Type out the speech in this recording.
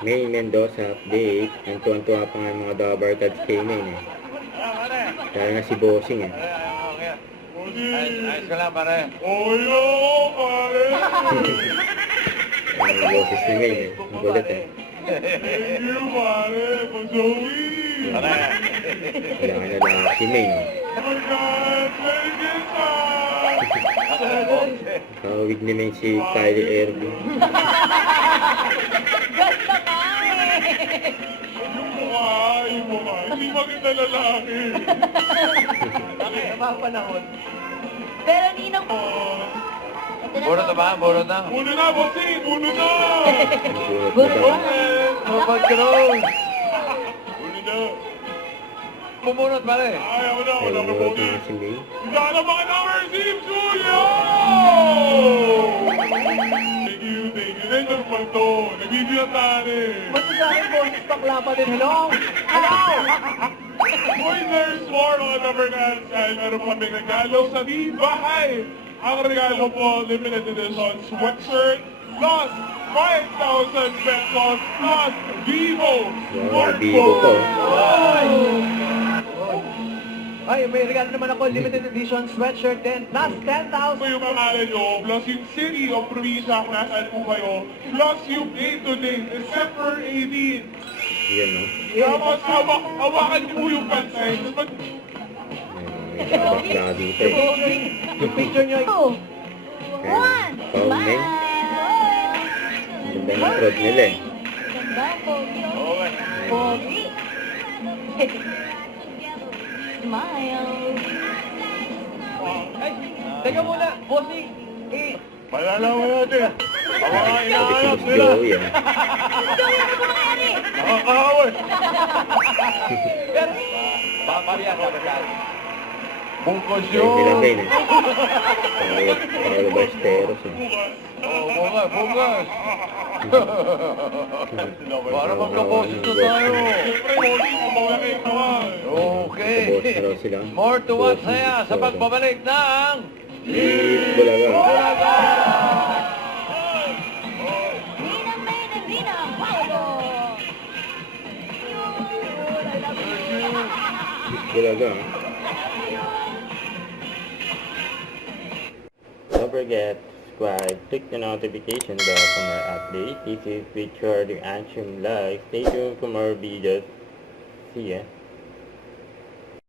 May Mendoza update. Ang tuwan-tuwa pa nga yung mga Dabar Cats kay Main eh. Kaya nga si Bossing eh. Ayos ka lang, pare. Oyo, pare! Ang boses ni Main eh. Ang gulat eh. Thank you, pare! Pag-Zoe! Pare. Kailangan na lang si Main eh. Kawig ni Main si Kylie Irving. Ganda ka eh! Yung mukha, hindi maganda lalaki. Mga panahon. Pero ninong... Burot na ba? Burot na? Puno na, bossing! Puno na! Gulat na daw. Mapag-cross. Puno na! Bumunot, pare. Ayaw na, Ay, wala ka gulat bossing. na si Main. Hindi na mga number team, Julio! Thank you. Nandiyan pa to. Nagbibiyatan eh. Ba't sa akin, boses bakla pa din? Hello? Hello? Boy, there's more on number 9 style. Meron kami regalo sa di bahay. Ang regalo po, limited edition sweatshirt plus 5,000 pesos plus Vivo Wow, Vivo to. Ay, may regalo naman ako, limited edition sweatshirt din, plus 10,000. Ito yung pangalan nyo, plus yung city o probinsya kung nasaan po kayo, plus yung date to date, December 18. Yan no. Tapos hawakan niyo po yung pansay. Tapos May bakla dito eh. Yung picture nyo, Two, one, Pao Main. smile! Ganda ng throat nila eh. Ganda, pogi. Pogi. Smile. ay, teka muna, bossing. malalaman natin. Hawakan niyo Sabi ko alam si nila. Joey ah. Joey, ano ba mangyari? Nakakawin. Pero, papariyan ka ba tayo? Bungkos Ayun nila yun. Main eh. Paulo Ballesteros eh. Oo, bukas. Para magkaposito tayo. Siyempre, holy, kumawa kayo naman. Okay. Kabos na raw sila. More to watch saya sa pagbabalik ng... Eat Bulaga. Ninang May ng Ninang Paolo. Eat Bulaga ah. Don't forget, subscribe, click the notification bell for more updates. This is Richard Action Live. Stay tuned for more videos. See ya.